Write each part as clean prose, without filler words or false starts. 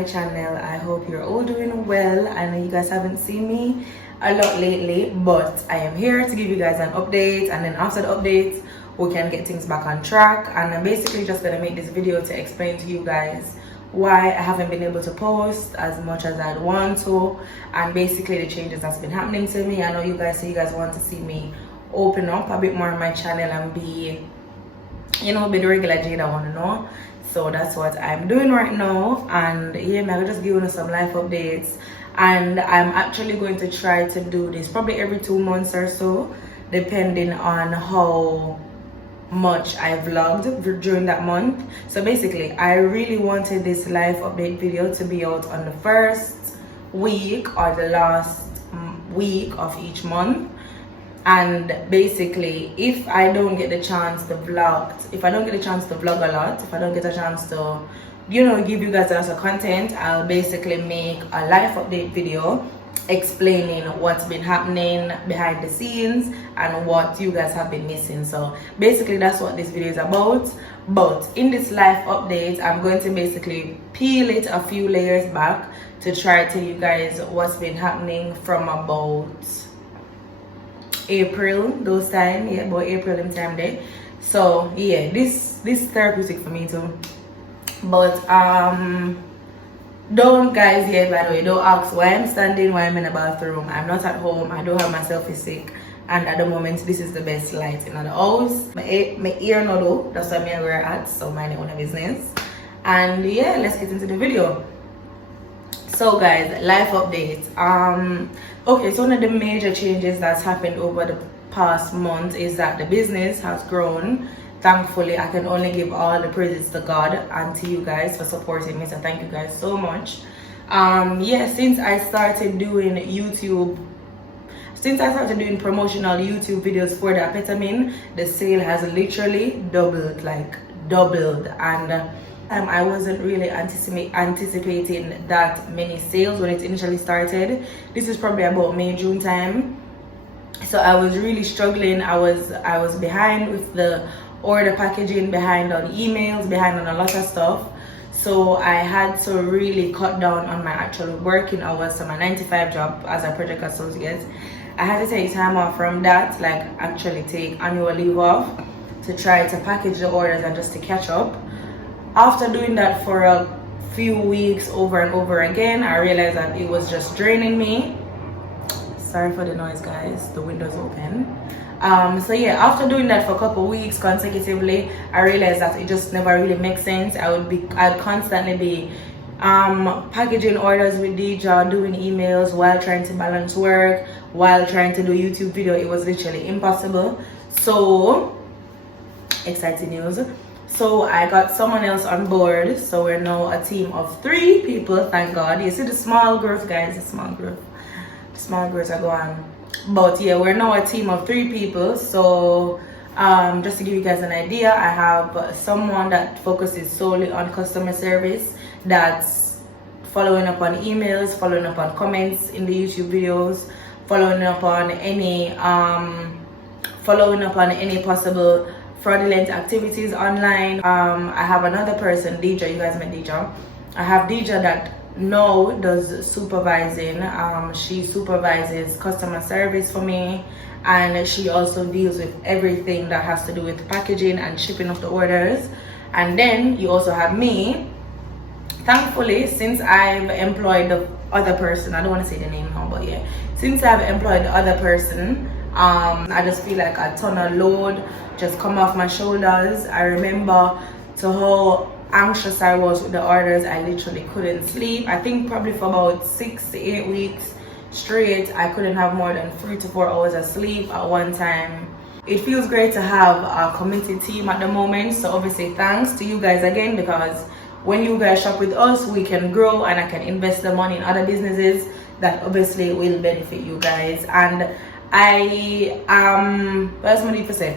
my channel. I hope you're all doing well. I know you guys haven't seen me a lot lately, but I am here to give you guys an update, and then after the update we can get things back on track. And I'm basically just gonna make this video to explain to you guys why I haven't been able to post as much as I'd want to, and basically the changes that's been happening to me. I know you guys say you guys want to see me open up a bit more on my channel and be, you know, be the regular Jaydah wanna know. So that's what I'm doing right now. And yeah, I'm just giving you some life updates, and I'm actually going to try to do this probably every 2 months or so, depending on how much I vlogged during that month. So basically, I really wanted this life update video to be out on the first week or the last week of each month. And basically, if I don't get the chance to vlog, if I don't get a chance to vlog a lot, if I don't get a chance to, you know, give you guys lots of content, I'll basically make a life update video explaining what's been happening behind the scenes and what you guys have been missing. So basically that's what this video is about. But in this life update, I'm going to basically peel it a few layers back to try to tell you guys what's been happening from about April, those time, yeah, about April in time there. So yeah, this therapeutic for me too. But don't, guys, yeah, by the way, don't ask why I'm standing, why I'm in the bathroom. I'm not at home, I don't have my selfie stick, and at the moment this is the best light in the house. My ear no though, that's why I'm wear at, so mind your own business. And yeah, let's get into the video. So guys, life update. Okay, so one of the major changes that's happened over the past month is that the business has grown. Thankfully, I can only give all the praises to God and to you guys for supporting me, so thank you guys so much. Yeah, since I started doing promotional YouTube videos for the amphetamine, the sale has literally doubled, like doubled. And I wasn't really anticipating that many sales when it initially started. This is probably about May, June time. So I was really struggling. I was behind with the order packaging, behind on emails, behind on a lot of stuff. So I had to really cut down on my actual working hours. So my 9-to-5 job as a project associate, I had to take time off from that, like actually take annual leave off to try to package the orders and just to catch up. After doing that for a few weeks over and over again, I realized that it was just draining me. Sorry for the noise, guys, the window's open. So yeah, after doing that for a couple weeks consecutively, I realized that it just never really makes sense. I'd constantly be packaging orders with Jaydah, doing emails while trying to balance work, while trying to do YouTube video. It was literally impossible. So exciting news. So I got someone else on board. So we're now a team of 3 people, thank God. You see the small growth, guys, the small growth. The small growths are going. But yeah, we're now a team of 3 people. So just to give you guys an idea, I have someone that focuses solely on customer service, that's following up on emails, following up on comments in the YouTube videos, following up on any possible fraudulent activities online. I have another person, Jaydah. You guys met Jaydah. I have Jaydah that now does supervising. She supervises customer service for me, and she also deals with everything that has to do with packaging and shipping of the orders. And then you also have me. Thankfully, since I've employed the other person, I don't want to say the name now, but yeah, since I've employed the other person, I just feel like a ton of load just come off my shoulders. I remember to how anxious I was with the orders. I literally couldn't sleep. I think probably for about 6 to 8 weeks straight, I couldn't have more than 3 to 4 hours of sleep at one time. It feels great to have a committed team at the moment. So obviously thanks to you guys again, because when you guys shop with us, we can grow and I can invest the money in other businesses that obviously will benefit you guys. And what's my need to say?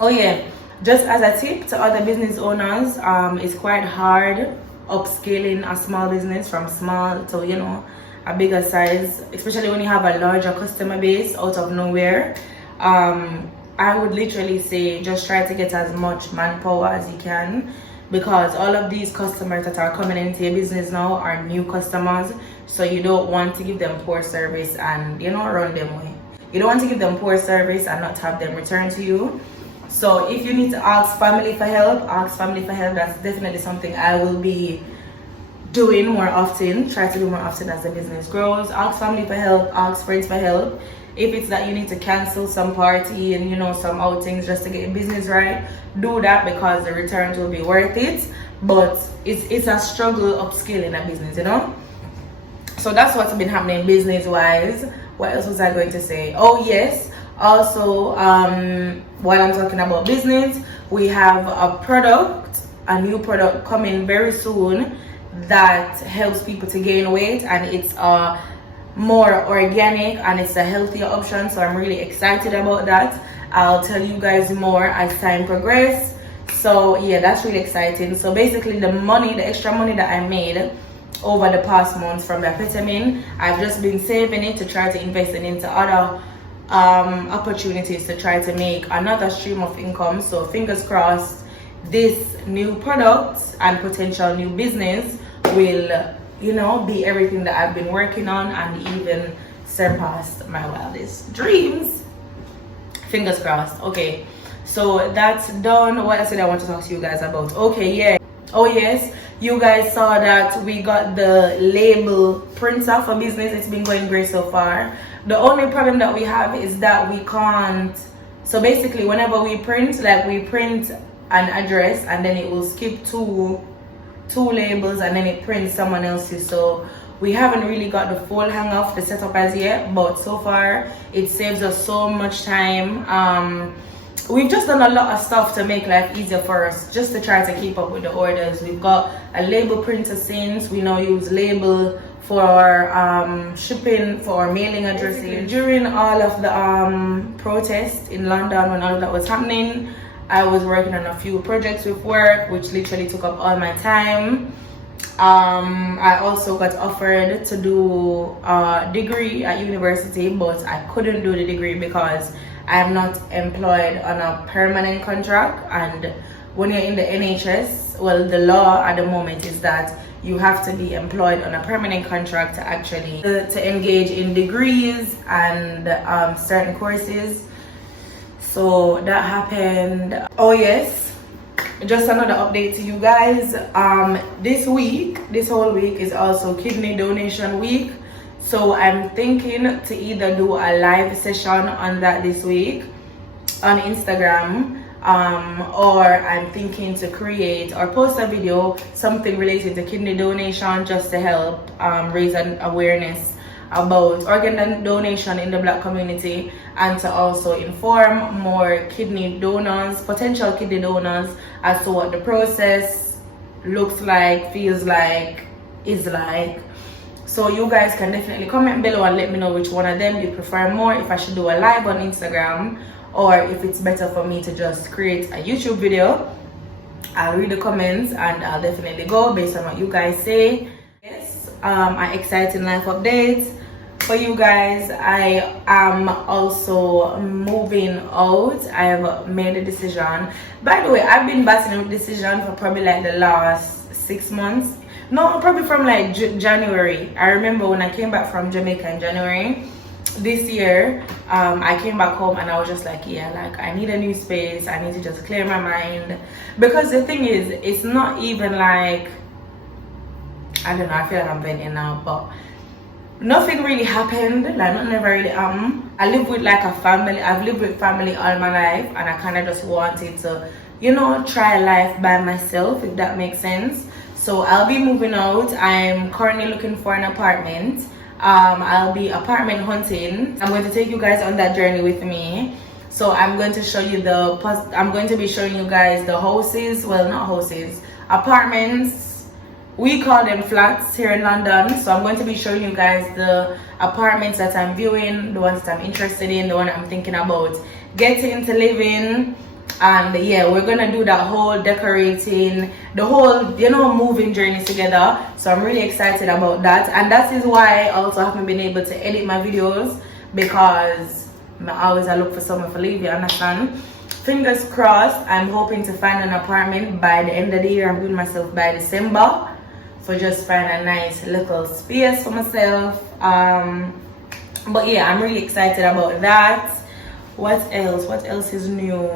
Oh yeah, just as a tip to other business owners, it's quite hard upscaling a small business from small to, you know, a bigger size, especially when you have a larger customer base out of nowhere. I would literally say just try to get as much manpower as you can, because all of these customers that are coming into your business now are new customers, so you don't want to give them poor service and, you know, run them away. You don't want to give them poor service and not have them return to you. So if you need to ask family for help, ask family for help. That's definitely something I will be doing more often, try to do more often as the business grows. Ask family for help, ask friends for help. If it's that you need to cancel some party and, you know, some outings just to get your business right, do that, because the returns will be worth it. But it's a struggle upscaling a business, you know. So that's what's been happening business wise. What else was I going to say? Oh yes, also while I'm talking about business, we have a new product coming very soon that helps people to gain weight, and it's more organic and it's a healthier option. So I'm really excited about that. I'll tell you guys more as time progresses. So yeah, that's really exciting. So basically the extra money that I made over the past months from the amphetamine, I've just been saving it to try to invest it into other opportunities to try to make another stream of income. So fingers crossed, this new product and potential new business will, you know, be everything that I've been working on and even surpass my wildest dreams. Fingers crossed. Okay, so that's done. What else did I want to talk to you guys about? Okay, yeah. Oh yes, you guys saw that we got the label printer for business. It's been going great so far. The only problem that we have is that we can't, so basically whenever we print, like we print an address and then it will skip two labels and then it prints someone else's. So we haven't really got the full hang of the setup as yet, but so far it saves us so much time. We've just done a lot of stuff to make life easier for us, just to try to keep up with the orders. We've got a label printer since we now use label for our shipping, for our mailing addresses. During all of the protests in London, when all of that was happening, I was working on a few projects with work, which literally took up all my time. I also got offered to do a degree at university, but I couldn't do the degree because I'm not employed on a permanent contract. And when you're in the NHS, well, the law at the moment is that you have to be employed on a permanent contract to actually to engage in degrees and certain courses. So that happened. Oh yes, just another update to you guys. This whole week is also kidney donation week. So I'm thinking to either do a live session on that this week on Instagram, or I'm thinking to create or post a video, something related to kidney donation, just to help raise an awareness about organ donation in the Black community, and to also inform more kidney donors, potential kidney donors, as to what the process looks like, feels like, is like. So you guys can definitely comment below and let me know which one of them you prefer more, if I should do a live on Instagram or if it's better for me to just create a YouTube video. I'll read the comments and I'll definitely go based on what you guys say. Yes, an exciting life update for you guys. I am also moving out. I've made a decision. By the way, I've been battling with decision for probably like the last 6 months. No, probably from like January. I remember when I came back from Jamaica in January this year, I came back home and I was just like, yeah, like I need a new space. I need to just clear my mind. Because the thing is, it's not even like, I don't know, I feel like I'm venting now, but nothing really happened. Like nothing ever really I live with like a family. I've lived with family all my life, and I kind of just wanted to, you know, try life by myself, if that makes sense. So I'll be moving out. I'm currently looking for an apartment. I'll be apartment hunting. I'm going to take you guys on that journey with me. So I'm going to show you I'm going to be showing you guys the houses, well, not houses, apartments. We call them flats here in London. So I'm going to be showing you guys the apartments that I'm viewing, the ones that I'm interested in, the one I'm thinking about getting to live in. And yeah, we're gonna do that whole decorating, the whole, you know, moving journey together. So I'm really excited about that, and that is why I also haven't been able to edit my videos, because I always look for someone to leave, you understand? fingers crossed, I'm hoping to find an apartment by the end of the year. I'm giving myself by December for just find a nice little space for myself. But yeah, I'm really excited about that. What else is new?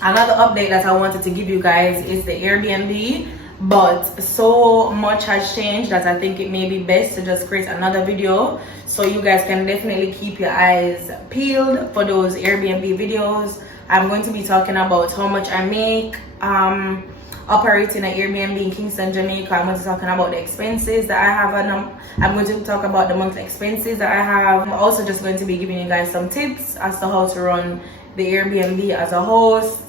Another update that I wanted to give you guys is the Airbnb, but so much has changed that I think it may be best to just create another video, so you guys can definitely keep your eyes peeled for those Airbnb videos. I'm going to be talking about how much I make operating an Airbnb in Kingston, Jamaica. I'm going to be talking about the expenses that I have, and I'm going to talk about the monthly expenses that I have. I'm also just going to be giving you guys some tips as to how to run the Airbnb as a host.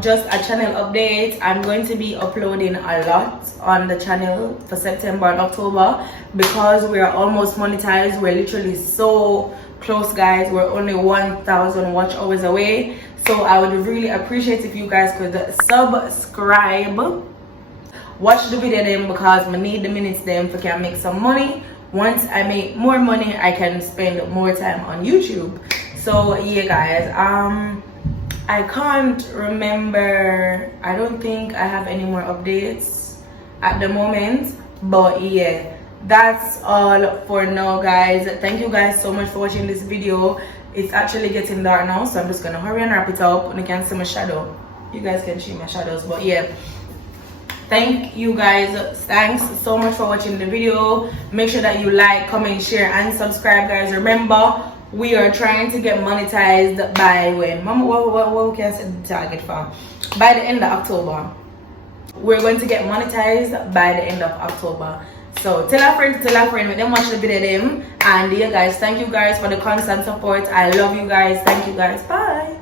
Just a channel update. I'm going to be uploading a lot on the channel for September and October because we are almost monetized. We're literally so close, guys. We're only 1,000 watch hours away, so I would really appreciate if you guys could subscribe, watch the video then, because I need the minutes then for can make some money. Once I make more money, I can spend more time on YouTube. So yeah, guys, I can't remember. I don't think I have any more updates at the moment, but yeah, that's all for now, guys. Thank you guys so much for watching this video. It's actually getting dark now, so I'm just gonna hurry and wrap it up. And you can see my shadow. You guys can see my shadows, but yeah, thank you guys. Thanks so much for watching the video. Make sure that you like, comment, share, and subscribe, guys. Remember, we are trying to get monetized by when? Mama, what can I set the target for? By the end of October. We're going to get monetized by the end of October. So tell a friend, let them watch the video them. And yeah, guys, thank you guys for the constant support. I love you guys. Thank you guys. Bye.